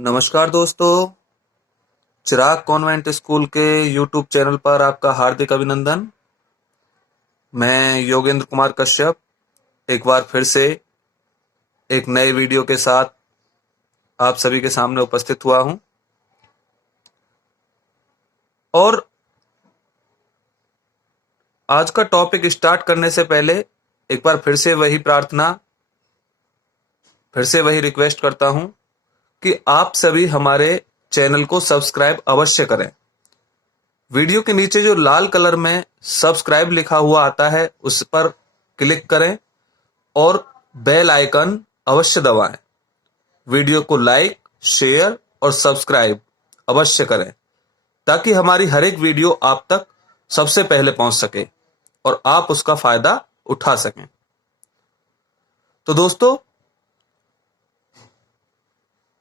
नमस्कार दोस्तों, चिराग convent school के यूट्यूब चैनल पर आपका हार्दिक अभिनंदन। मैं योगेंद्र कुमार कश्यप एक बार फिर से एक नए वीडियो के साथ आप सभी के सामने उपस्थित हुआ हूं। और आज का टॉपिक स्टार्ट करने से पहले एक बार फिर से वही प्रार्थना, फिर से वही रिक्वेस्ट करता हूं कि आप सभी हमारे चैनल को सब्सक्राइब अवश्य करें। वीडियो के नीचे जो लाल कलर में सब्सक्राइब लिखा हुआ आता है उस पर क्लिक करें और बेल आइकन अवश्य दबाएं। वीडियो को लाइक, शेयर और सब्सक्राइब अवश्य करें ताकि हमारी हर एक वीडियो आप तक सबसे पहले पहुंच सके और आप उसका फायदा उठा सकें। तो दोस्तों,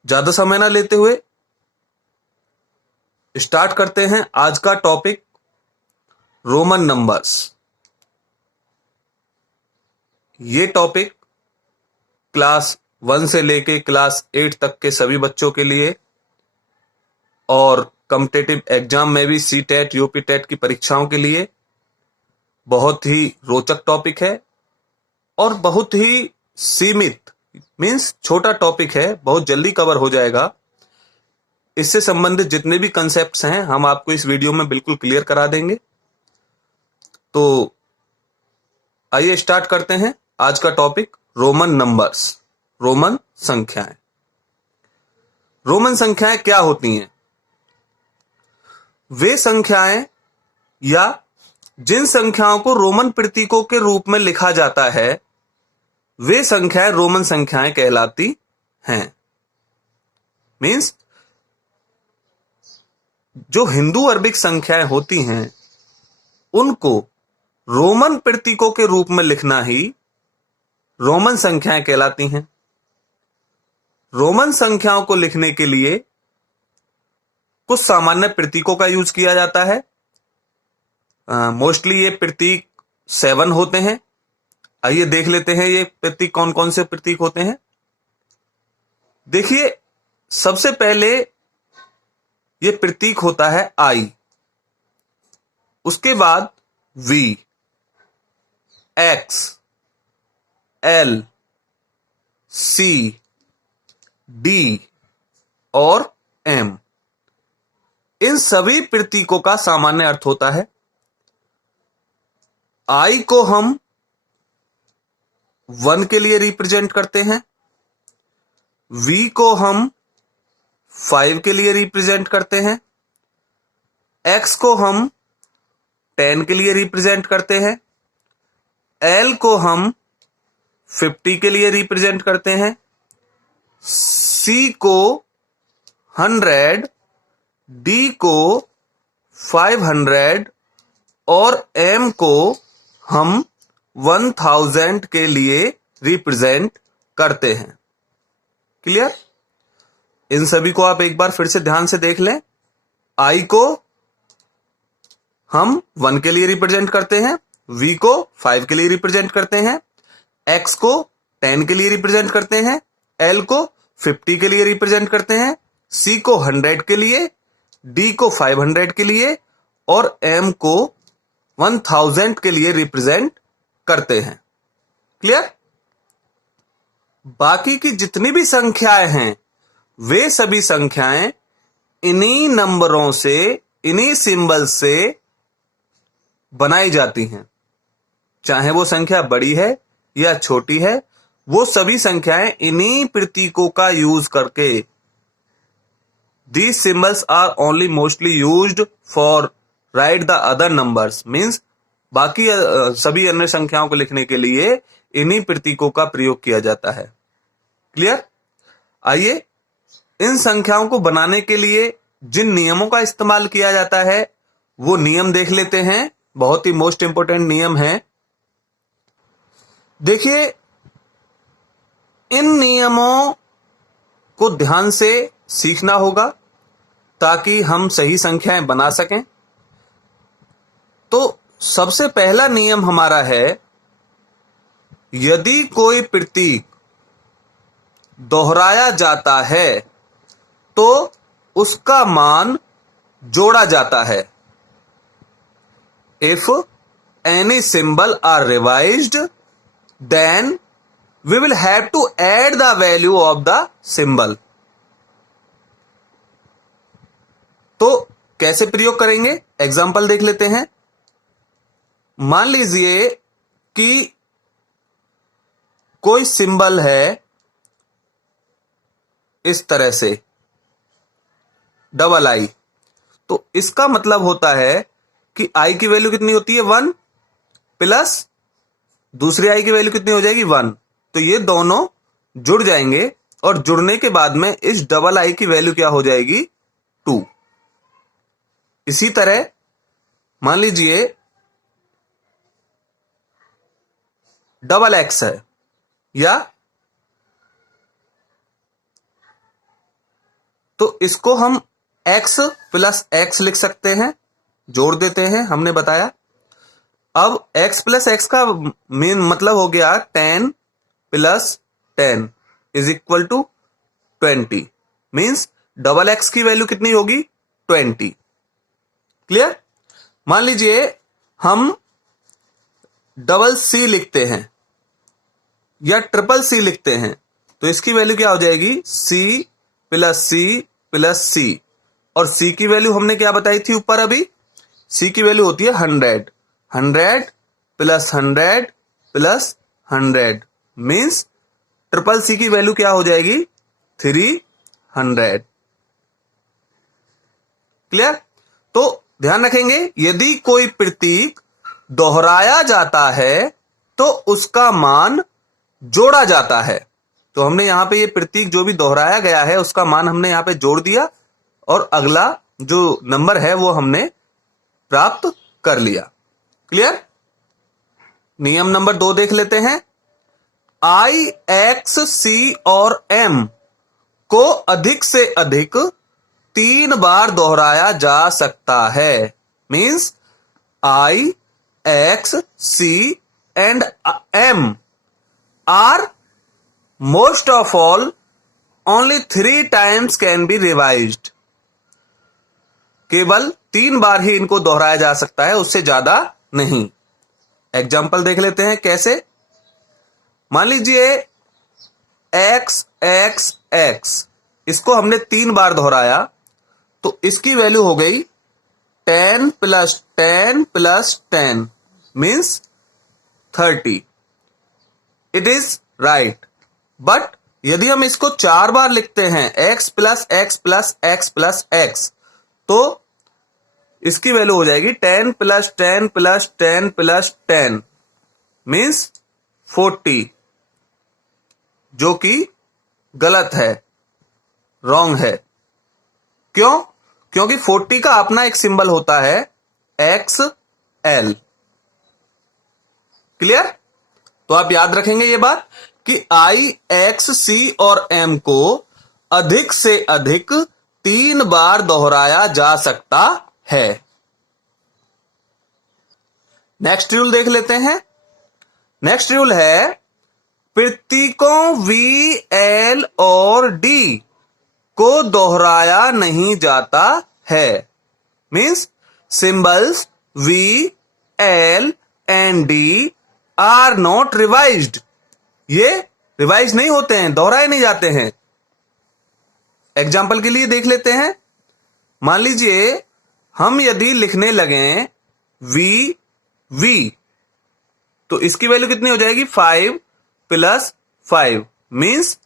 ज्यादा समय ना लेते हुए स्टार्ट करते हैं आज का टॉपिक, रोमन नंबर्स। ये टॉपिक क्लास 1 से लेके क्लास 8 तक के सभी बच्चों के लिए और कॉम्पिटिटिव एग्जाम में भी सीटेट, यूपीटेट की परीक्षाओं के लिए बहुत ही रोचक टॉपिक है और बहुत ही सीमित मीन्स छोटा टॉपिक है, बहुत जल्दी कवर हो जाएगा। इससे संबंधित जितने भी कंसेप्ट्स हैं हम आपको इस वीडियो में बिल्कुल क्लियर करा देंगे। तो आइए स्टार्ट करते हैं आज का टॉपिक, रोमन नंबर्स, रोमन संख्याएं। रोमन संख्याएं क्या होती हैं? वे संख्याएं या जिन संख्याओं को रोमन प्रतीकों के रूप में लिखा जाता है वे संख्याएं रोमन संख्याएं कहलाती हैं। मीन्स जो हिंदू अरबिक संख्याएं होती हैं उनको रोमन प्रतीकों के रूप में लिखना ही रोमन संख्याएं कहलाती हैं। रोमन संख्याओं को लिखने के लिए कुछ सामान्य प्रतीकों का यूज किया जाता है। मोस्टली ये प्रतीक 7 होते हैं। आइए देख लेते हैं ये प्रतीक कौन कौन से प्रतीक होते हैं। देखिए, सबसे पहले ये प्रतीक होता है आई, उसके बाद V, X, L, C, D और एम। इन सभी प्रतीकों का सामान्य अर्थ होता है। आई को हम 1 के लिए रिप्रेजेंट करते हैं, वी को हम 5 के लिए रिप्रेजेंट करते हैं, एक्स को हम 10 के लिए रिप्रेजेंट करते हैं, एल को हम 50 के लिए रिप्रेजेंट करते हैं, सी को 100, डी को 500 और एम को हम 1000 के लिए रिप्रेजेंट करते हैं। क्लियर? इन सभी को आप एक बार फिर से ध्यान से देख लें। आई को हम 1 के लिए रिप्रेजेंट करते हैं, वी को 5 के लिए रिप्रेजेंट करते हैं, एक्स को 10 के लिए रिप्रेजेंट करते हैं, एल को 50 के लिए रिप्रेजेंट करते हैं, सी को 100 के लिए, डी को 500 के लिए और एम को 1000 के लिए रिप्रेजेंट करते हैं। क्लियर? बाकी की जितनी भी संख्याएं हैं वे सभी संख्याएं इन्हीं नंबरों से, इन्हीं सिंबल से बनाई जाती हैं। चाहे वो संख्या बड़ी है या छोटी है, वो सभी संख्याएं इन्हीं प्रतीकों का यूज करके, these symbols are only mostly used for write the other numbers, means बाकी सभी अन्य संख्याओं को लिखने के लिए इन्हीं प्रतीकों का प्रयोग किया जाता है। क्लियर? आइए इन संख्याओं को बनाने के लिए जिन नियमों का इस्तेमाल किया जाता है वो नियम देख लेते हैं। बहुत ही मोस्ट इंपोर्टेंट नियम है। देखिए, इन नियमों को ध्यान से सीखना होगा ताकि हम सही संख्याएं बना सकें। तो सबसे पहला नियम हमारा है, यदि कोई प्रतीक दोहराया जाता है तो उसका मान जोड़ा जाता है। If any symbol are revised then we will have to add the value of the symbol. तो कैसे प्रयोग करेंगे, एग्जाम्पल देख लेते हैं। मान लीजिए कि कोई सिंबल है इस तरह से डबल आई, तो इसका मतलब होता है कि आई की वैल्यू कितनी होती है 1 प्लस दूसरी आई की वैल्यू कितनी हो जाएगी 1। तो ये दोनों जुड़ जाएंगे और जुड़ने के बाद में इस डबल आई की वैल्यू क्या हो जाएगी 2। इसी तरह मान लीजिए डबल एक्स है, या तो इसको हम x प्लस एक्स लिख सकते हैं, जोड़ देते हैं, हमने बताया। अब x प्लस एक्स का मेन मतलब हो गया 10 plus 10 is equal to 20। Means double X की वैल्यू कितनी होगी 20। क्लियर। मान लीजिए हम डबल सी लिखते हैं या ट्रिपल सी लिखते हैं, तो इसकी वैल्यू क्या हो जाएगी सी प्लस सी प्लस सी। और सी की वैल्यू हमने क्या बताई थी ऊपर, अभी सी की वैल्यू होती है 100। 100 plus 100 plus 100 means triple C की वैल्यू क्या हो जाएगी 300। क्लियर। तो ध्यान रखेंगे, यदि कोई प्रतीक दोहराया जाता है तो उसका मान जोड़ा जाता है। तो हमने यहां पे ये प्रतीक जो भी दोहराया गया है उसका मान हमने यहां पे जोड़ दिया और अगला जो नंबर है वो हमने प्राप्त कर लिया। क्लियर। नियम नंबर 2 देख लेते हैं। आई, एक्स, सी और एम को अधिक से अधिक 3 बार दोहराया जा सकता है। Means I, X, C and M are most of all only 3 times can be revised. केवल 3 बार ही इनको दोहराया जा सकता है, उससे ज्यादा नहीं। एग्जाम्पल देख लेते हैं कैसे। मान लीजिए एक्स एक्स एक्स, इसको हमने 3 बार दोहराया तो इसकी वैल्यू हो गई 10 plus 10 plus 10 means 30। It is right. But यदि हम इसको 4 बार लिखते हैं x plus x plus x plus x, तो इसकी वैल्यू हो जाएगी 10 प्लस 10 प्लस 10 प्लस 10 मीन्स 40, जो कि गलत है, रॉन्ग है। क्यों? क्योंकि 40 का अपना एक सिंबल होता है एक्स एल। क्लियर। तो आप याद रखेंगे ये बात कि आई, एक्स, सी और एम को अधिक से अधिक 3 बार दोहराया जा सकता है। नेक्स्ट रूल देख लेते हैं। नेक्स्ट रूल है प्रतीकों वी, एल और डी को दोहराया नहीं जाता है। Means symbols V, L and D are not revised. ये रिवाइज नहीं होते हैं, दोहराए नहीं जाते हैं। एग्जाम्पल के लिए देख लेते हैं। मान लीजिए हम यदि लिखने लगे वी वी, तो इसकी वैल्यू कितनी हो जाएगी 5 प्लस 5 मीन्स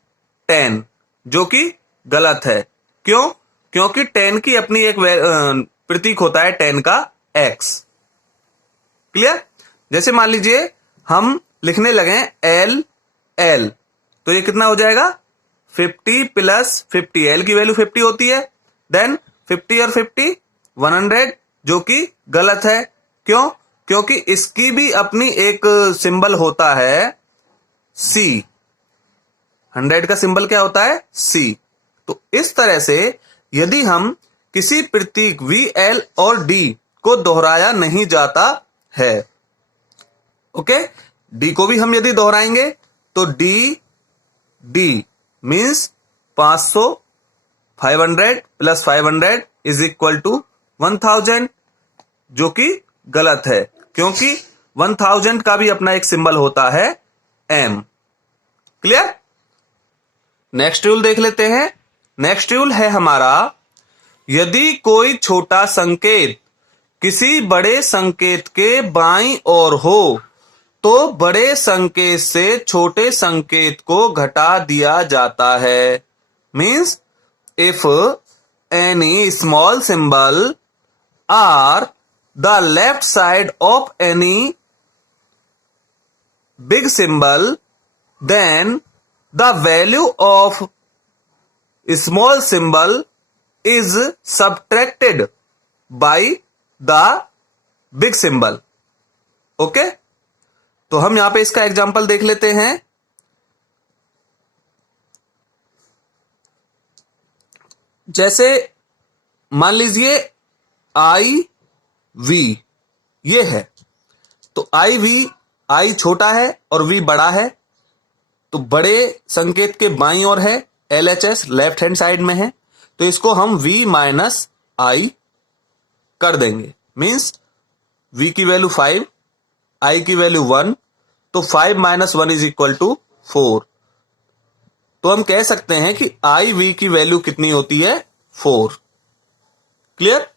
10, जो कि गलत है। क्यों? क्योंकि 10 की अपनी एक प्रतीक होता है 10 का x। क्लियर। जैसे मान लीजिए हम लिखने लगे एल एल, तो ये कितना हो जाएगा 50 प्लस 50, एल की वैल्यू 50 होती है, देन 50 और 50 100, जो कि गलत है। क्यों? क्योंकि इसकी भी अपनी एक सिंबल होता है सी। 100 का सिंबल क्या होता है सी। तो इस तरह से यदि हम किसी प्रतीक वी, एल और डी को दोहराया नहीं जाता है, ओके, डी को भी हम यदि दोहराएंगे तो D D means 500, 500 plus 500 is equal to 1000, जो कि गलत है, क्योंकि 1000 का भी अपना एक सिंबल होता है m। क्लियर? नेक्स्ट रूल देख लेते हैं। नेक्स्ट रूल है हमारा, यदि कोई छोटा संकेत किसी बड़े संकेत के बाईं ओर हो तो बड़े संकेत से छोटे संकेत को घटा दिया जाता है। Means if any small symbol are the left side of any big symbol, then the value of small symbol is subtracted by the big symbol। Okay, तो हम यहां पे इसका एग्जांपल देख लेते हैं। जैसे मान लीजिए IV ये है, तो I छोटा है और V बड़ा है, तो बड़े संकेत के बाईं ओर है, LHS लेफ्ट हैंड साइड में है, तो इसको हम V माइनस I कर देंगे। मीन्स V की वैल्यू 5, I की वैल्यू 1, तो 5 माइनस 1 इज इक्वल टू 4। तो हम कह सकते हैं कि IV की वैल्यू कितनी होती है? 4। क्लियर?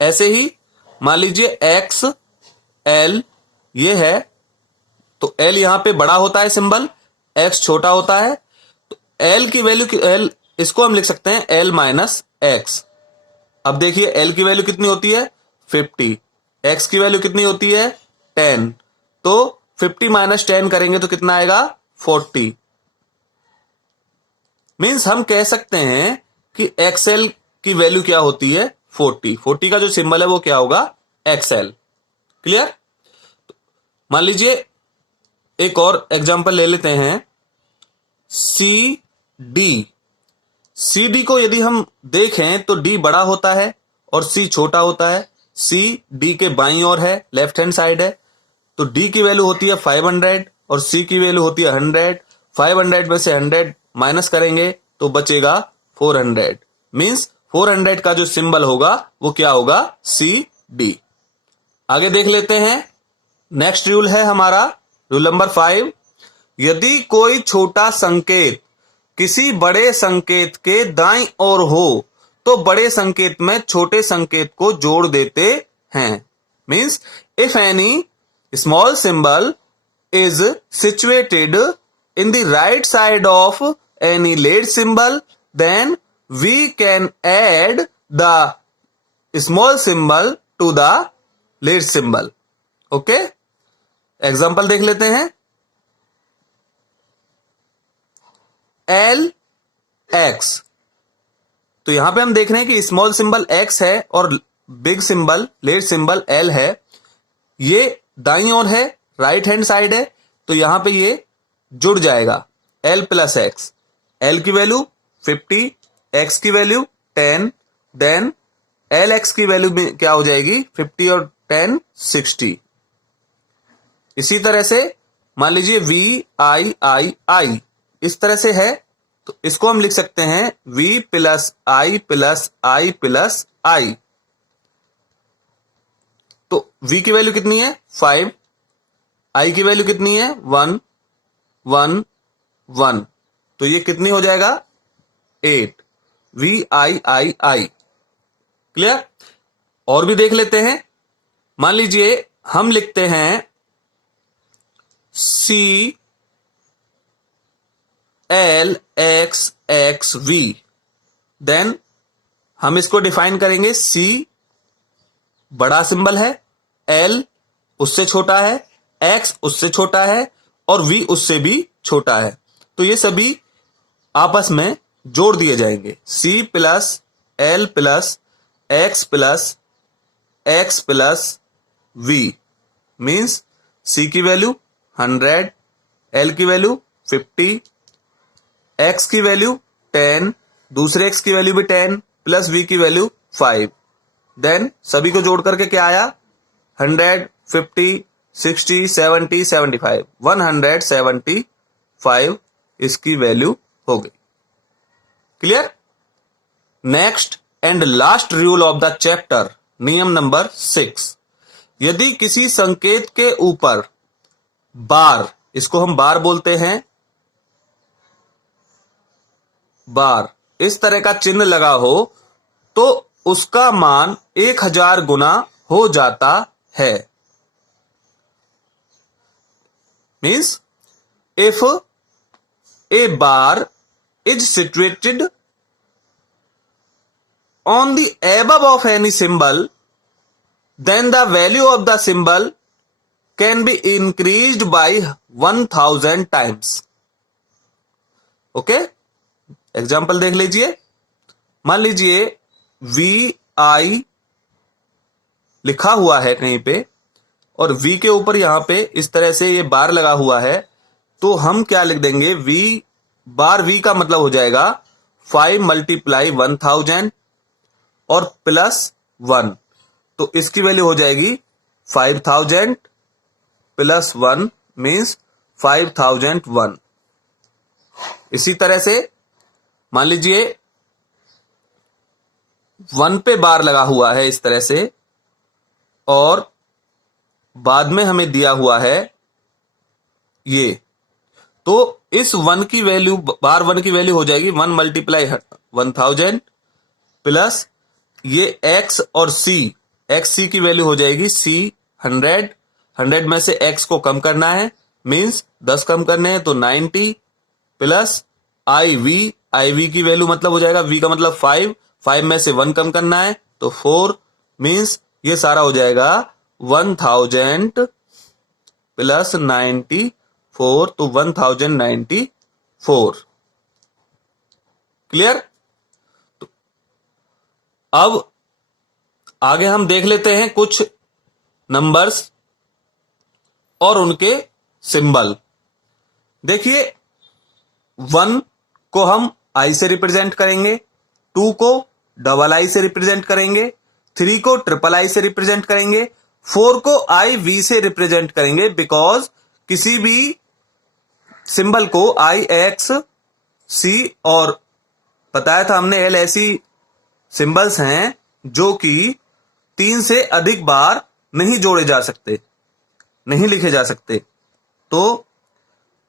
ऐसे ही मान लीजिए XL ये है, तो L यहां पे बड़ा होता है सिंबल, X छोटा होता है, तो L की वैल्यू L इसको हम लिख सकते हैं L माइनस X। अब देखिए L की वैल्यू कितनी होती है? 50। X की वैल्यू कितनी होती है? 10। तो 50 माइनस 10 करेंगे तो कितना आएगा? 40। मीन्स हम कह सकते हैं कि XL की वैल्यू क्या होती है? 40। 40 का जो सिंबल है वो क्या होगा? XL। क्लियर? मान लीजिए एक और एग्जांपल ले लेते हैं, CD। CD को यदि हम देखें तो D बड़ा होता है और C छोटा होता है। C D के बाईं ओर है, लेफ्ट हैंड साइड है, तो D की वैल्यू होती है 500 और C की वैल्यू होती है 100। 500 में से 100 माइनस करेंगे तो बचेगा 400। मीन्स 400 का जो सिंबल होगा वो क्या होगा? CD। आगे देख लेते हैं। नेक्स्ट रूल है हमारा रूल नंबर 5, यदि कोई छोटा संकेत किसी बड़े संकेत के दाईं ओर हो तो बड़े संकेत में छोटे संकेत को जोड़ देते हैं। Means if any small symbol is situated in the right side of any large symbol, then we can add the small symbol to the large symbol. Okay, example देख लेते हैं। LX, तो यहां पे हम देख रहे हैं कि स्मॉल सिंबल X है और big symbol large symbol L है। ये दाईं ओर है, राइट हैंड साइड है, तो यहां पे ये जुड़ जाएगा L प्लस X। L की वैल्यू 50, X की वैल्यू 10, देन LX की वैल्यू क्या हो जाएगी? 50 और 10 60। इसी तरह से मान लीजिए VII इस तरह से है, तो इसको हम लिख सकते हैं V plus I plus I plus I। तो V की वैल्यू कितनी है? 5, I की वैल्यू कितनी है? 1 1 1, तो ये कितनी हो जाएगा? 8। VII। क्लियर? और भी देख लेते हैं। मान लीजिए हम लिखते हैं CLXXV, देन हम इसको डिफाइन करेंगे। C बड़ा सिंबल है, L उससे छोटा है, X उससे छोटा है और V उससे भी छोटा है, तो ये सभी आपस में जोड़ दिए जाएंगे। C plus L plus X plus X plus V means C की वैल्यू 100, L की वैल्यू 50, X की वैल्यू 10, दूसरे X की वैल्यू भी 10 प्लस V की वैल्यू 5। देन सभी को जोड़ करके क्या आया? 100, 50, 60, 70, 75, 175 इसकी वैल्यू हो गई। Clear? Next and last rule of the chapter, नियम नंबर 6, यदि किसी संकेत के ऊपर बार, इसको हम बार बोलते हैं, बार इस तरह का चिन्ह लगा हो तो उसका मान 1000 गुना हो जाता है। Means if A bar is situated on the above of any symbol, then the value of the symbol can be increased by 1000 times. Okay, example देख लीजिए। मान लीजिए VI लिखा हुआ है कहीं पे और V के ऊपर यहां पे इस तरह से ये बार लगा हुआ है, तो हम क्या लिख देंगे, V बार V का मतलब हो जाएगा 5 मल्टीप्लाई 1000 और प्लस 1, तो इसकी वैल्यू हो जाएगी 5000 प्लस 1 मीन्स 5001। इसी तरह से मान लीजिए 1 पे बार लगा हुआ है इस तरह से और बाद में हमें दिया हुआ है ये, तो इस 1 की वैल्यू, बार 1 की वैल्यू हो जाएगी 1 मल्टीप्लाई 1000 प्लस ये x और c, एक्स सी की वैल्यू हो जाएगी c 100, 100 में से x को कम करना है मीन्स 10 कम करने हैं तो 90 प्लस iv की वैल्यू मतलब हो जाएगा, v का मतलब 5, 5 में से 1 कम करना है तो 4 मीन्स ये सारा हो जाएगा 1000 प्लस 94 तो 1094। क्लियर? अब आगे हम देख लेते हैं कुछ नंबर्स और उनके सिंबल। देखिए 1 को हम आई से रिप्रेजेंट करेंगे, 2 को डबल आई से रिप्रेजेंट करेंगे, 3 को ट्रिपल आई से रिप्रेजेंट करेंगे, 4 को आई वी से रिप्रेजेंट करेंगे, बिकॉज किसी भी सिंबल को आई एक्स सी और बताया था हमने एल ऐसी सिंबल्स हैं जो कि 3 से अधिक बार नहीं जोड़े जा सकते, नहीं लिखे जा सकते, तो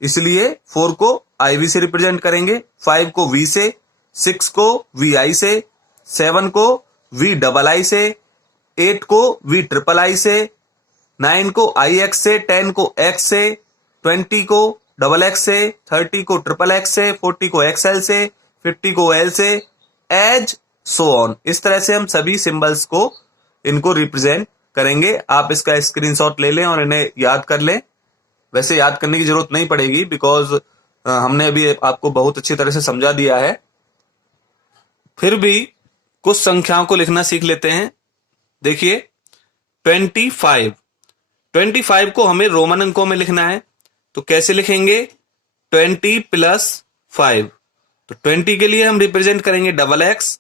इसलिए 4 को IV से रिप्रेजेंट करेंगे, 5 को V से, 6 को VI से, 7 को V डबल आई से, 8 को V ट्रिपल आई से, 9 को IX से, 10 को X से, 20 को डबल X से, 30 को ट्रिपल X से, 40 को XL से, 50 को L से, एज सो ऑन। इस तरह से हम सभी सिंबल्स को इनको रिप्रेजेंट करेंगे। आप इसका स्क्रीनशॉट ले लें और इन्हें याद कर लें। वैसे याद करने की जरूरत नहीं पड़ेगी बिकॉज हमने अभी आपको बहुत अच्छी तरह से समझा दिया है। फिर भी कुछ संख्याओं को लिखना सीख लेते हैं। देखिए 25 को हमें रोमन अंकों में लिखना है, तो कैसे लिखेंगे, 20 प्लस 5, तो 20 के लिए हम रिप्रेजेंट करेंगे डबल एक्स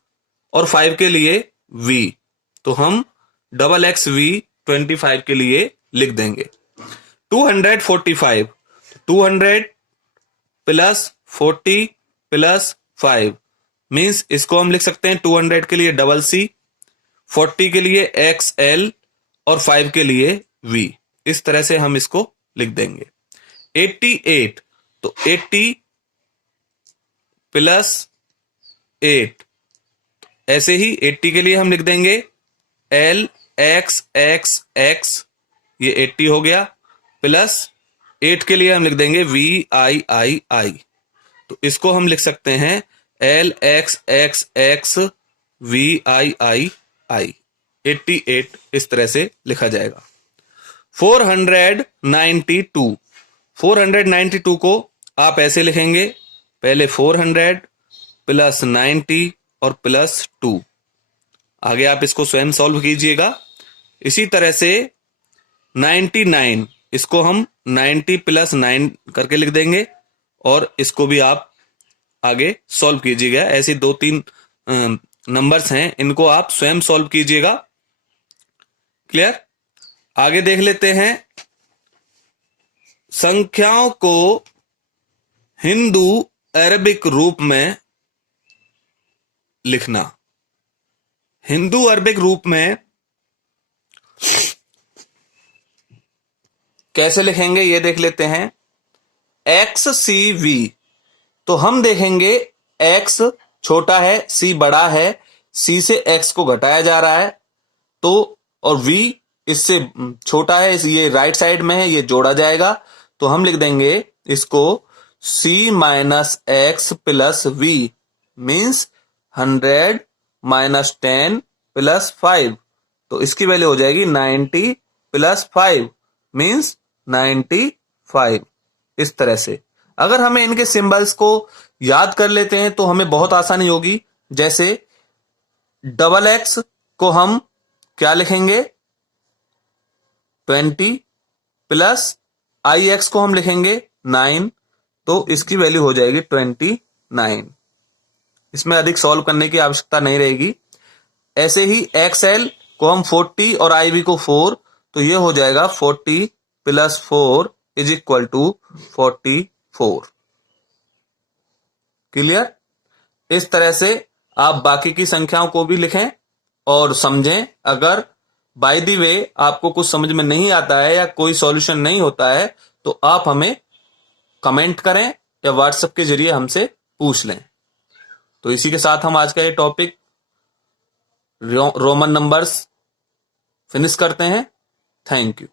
और 5 के लिए v, तो हम डबल एक्स वी 25 के लिए लिख देंगे। 245, 200 प्लस 40 प्लस 5 मीन्स इसको हम लिख सकते हैं 200 के लिए डबल सी, 40 के लिए एक्स एल और 5 के लिए v। इस तरह से हम इसको लिख देंगे। 88, तो 80 प्लस 8, ऐसे ही 80 के लिए हम लिख देंगे एल एक्स एक्स एक्स, ये 80 हो गया, प्लस 8 के लिए हम लिख देंगे वी आई आई आई, तो इसको हम लिख सकते हैं L X X X V I I I. 88 इस तरह से लिखा जाएगा। 492 को आप ऐसे लिखेंगे, पहले 400 प्लस 90 और प्लस 2। आगे आप इसको स्वयं सॉल्व कीजिएगा। इसी तरह से 99, इसको हम 90 प्लस 9 करके लिख देंगे और इसको भी आप आगे सॉल्व कीजिएगा। ऐसी 2-3 नंबर्स हैं, इनको आप स्वयं सॉल्व कीजिएगा। क्लियर? आगे देख लेते हैं संख्याओं को हिंदू अरबिक रूप में लिखना। हिंदू अरबिक रूप में कैसे लिखेंगे ये देख लेते हैं। एक्स सी वी, तो हम देखेंगे x छोटा है, c बड़ा है, c से x को घटाया जा रहा है, तो और v इससे छोटा है, ये राइट साइड में है, ये जोड़ा जाएगा, तो हम लिख देंगे इसको c minus X plus V means 100 minus 10 plus 5, तो इसकी वैल्यू हो जाएगी 90 प्लस 5 मीन्स 95। इस तरह से अगर हमें इनके सिंबल्स को याद कर लेते हैं तो हमें बहुत आसानी होगी। जैसे डबल एक्स को हम क्या लिखेंगे 20 प्लस आई एक्स को हम लिखेंगे 9, तो इसकी वैल्यू हो जाएगी 29। इसमें अधिक सॉल्व करने की आवश्यकता नहीं रहेगी। ऐसे ही एक्स एल को हम 40 और आई वी को 4, तो ये हो जाएगा 40 plus 4 is equal to 44। Clear? इस तरह से आप बाकी की संख्याओं को भी लिखें और समझें। अगर बाय द वे आपको कुछ समझ में नहीं आता है या कोई सॉल्यूशन नहीं होता है तो आप हमें कमेंट करें या व्हाट्सएप के जरिए हमसे पूछ लें। तो इसी के साथ हम आज का ये टॉपिक रोमन नंबर्स फिनिश करते हैं। Thank you.